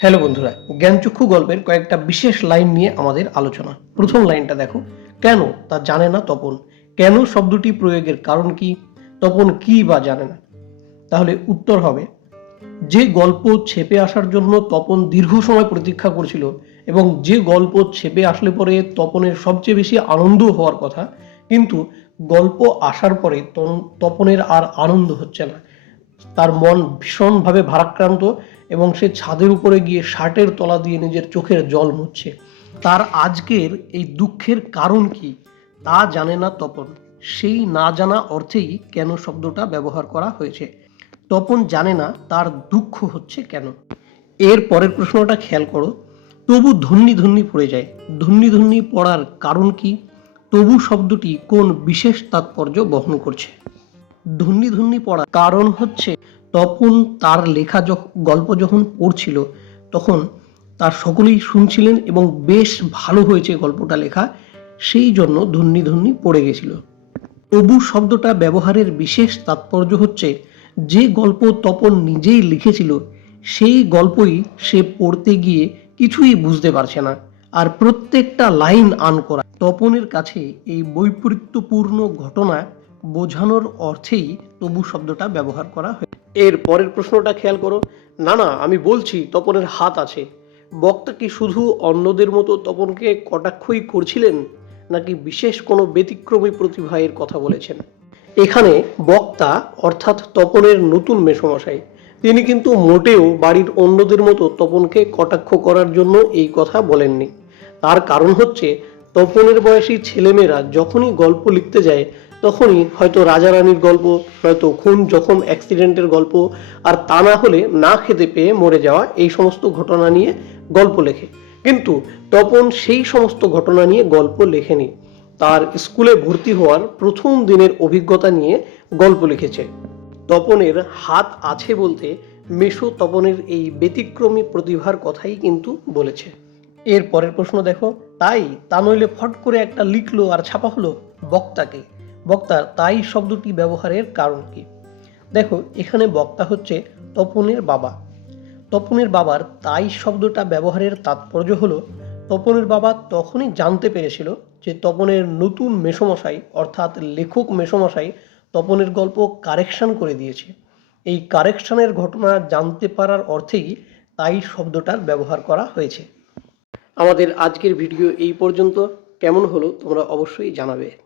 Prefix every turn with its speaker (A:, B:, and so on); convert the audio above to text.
A: Hello বন্ধুরা, জ্ঞানচক্ষু গল্পের কয়েকটা বিশেষ লাইন নিয়ে আমাদের আলোচনা। প্রথম লাইনটা দেখো, কেন তা জানে না তপন। কেন শব্দটি প্রয়োগের কারণ কি? তপন কি বা জানে না। তাহলে উত্তর হবে, যে গল্প ছেপে আসার জন্য তপন দীর্ঘ সময় প্রতীক্ষা করছিল এবং যে গল্প ছেপে আসলে পরে তপনের সবচেয়ে বেশি আনন্দ হওয়ার কথা, কিন্তু গল্প আসার পরে তপনের আর আনন্দ হচ্ছে না। তার মন ভীষণভাবে ভারাক্রান্ত এবং সে ছাদের উপরে গিয়ে শার্টের তলা দিয়ে নিজের চোখের জল মুছছে। তার আজকের এই দুঃখের কারণ কি তা জানে না তপন। সেই না জানা অর্থেই কেন শব্দটা ব্যবহার করা হয়েছে। তপন জানে না তার দুঃখ হচ্ছে কেন। এর পরের প্রশ্নটা খেয়াল করো। তবু ধন্যি ধন্যি পড়ে যায়। ধন্যি ধন্যি পড়ার কারণ কি? তবু শব্দটি কোন বিশেষ তাৎপর্য বহন করছে? ধন্যি ধন্যি পড়া কারণ হচ্ছে তপন তার লেখা গল্প যখন পড়ছিল, তখন তার সকলেই শুনছিলেন এবং বেশ ভালো হয়েছে গল্পটা লেখা। সেই জন্য ধন্যি ধন্যি পড়ে গেছিল। তবু শব্দটা ব্যবহারের বিশেষ তাৎপর্য হচ্ছে, যে গল্প তপন নিজেই লিখেছিল, সেই গল্পই সে পড়তে গিয়ে কিছুই বুঝতে পারছে না। আর প্রত্যেকটা লাইন আন করা। তপনের কাছে এই বৈপরীত্যপূর্ণ ঘটনা বোঝানোর অর্থেই তবু শব্দটা ব্যবহার করা হয় এর পরের প্রশ্নটা খেয়াল করো। না না, আমি বলছি তপনের হাত আছে। বক্তা কি শুধু অন্যদের মতো তপনকে কটাক্ষই করছিলেন, নাকি বিশেষ কোনো ব্যতিক্রমী প্রতিভা এর কথা বলেছেন? এখানে বক্তা, অর্থাৎ তপনের নতুন মেসমশাই, তিনি কিন্তু মোটেও বাড়ির অন্যদের মতো তপনকে কটাক্ষ করার জন্য এই কথা বলেননি। তার কারণ হচ্ছে, তপনের বয়সী ছেলেমেয়েরা যখনই গল্প লিখতে যায় তখনই হয়তো রাজা রানীর গল্প নয়তো খুন জখম অ্যাক্সিডেন্টের গল্প, আর তা না হলে না খেতে পেয়ে মরে যাওয়া এই সমস্ত ঘটনা নিয়ে গল্প লেখে। কিন্তু তপন সেই সমস্ত ঘটনা নিয়ে গল্প লেখেনি। তার স্কুলে ভর্তি হওয়ার প্রথম দিনের অভিজ্ঞতা নিয়ে গল্প লিখেছে। তপনের হাত আছে বলতে মেশো তপনের এই ব্যতিক্রমী প্রতিভার কথাই কিন্তু বলেছে। এর পরের প্রশ্ন দেখো। তাই তা নইলে ফট করে একটা লিখলো আর ছাপা হলো বক্তাকে। বক্তার তাই শব্দটি ব্যবহারের কারণ কি? দেখো, এখানে বক্তা হচ্ছে তপনের বাবা। তপনের বাবার তাই শব্দটা ব্যবহারের তাৎপর্য হলো, তপনের বাবা তখনই জানতে পেরেছিল যে তপনের নতুন মেসমশাই, অর্থাৎ লেখক মেসমশাই, তপনের গল্প কারেকশন করে দিয়েছে। এই কারেকশনের ঘটনা জানতে পারার অর্থেই তাই শব্দটার ব্যবহার করা হয়েছে। আমাদের আজকের ভিডিও এই পর্যন্ত। কেমন হলো তোমরা অবশ্যই জানাবে।